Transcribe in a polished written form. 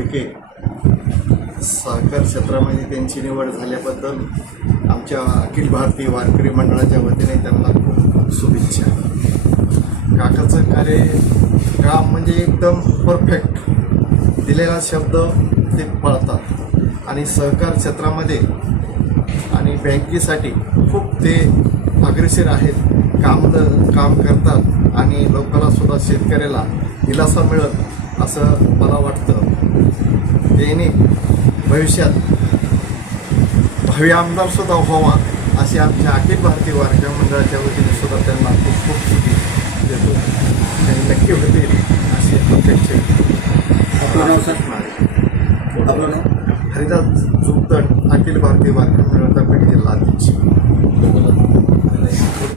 शेळके सहकार क्षेत्रामध्ये त्यांची निवड झाल्याबद्दल आमच्या अखिल भारतीय वारकरी मंडळाच्या वतीने त्यांना खूप खूप शुभेच्छा. काकाचं कार्य काम म्हणजे एकदम परफेक्ट, दिलेला शब्द ते पाळतात आणि सहकार क्षेत्रामध्ये आणि बँकेसाठी खूप ते अग्रेसर आहेत. काम करतात आणि लोकांनासुद्धा शेतकऱ्याला दिलासा मिळत असं मला वाटतं. त्याने भविष्यात भावी आमदारसुद्धा व्हावा अशी आमच्या अखिल भारतीय वारकरी मंडळाच्या वतीने सुद्धा त्यांना खूप खूप शुभेच्छा देतो. त्यांनी नक्की होतील अशी अपेक्षा. आपलं नाव सर? आपलं नाव? हरिदास जुगतट, अखिल भारतीय वारकरी मंडळाचा बीड जिल्हा अध्यक्ष.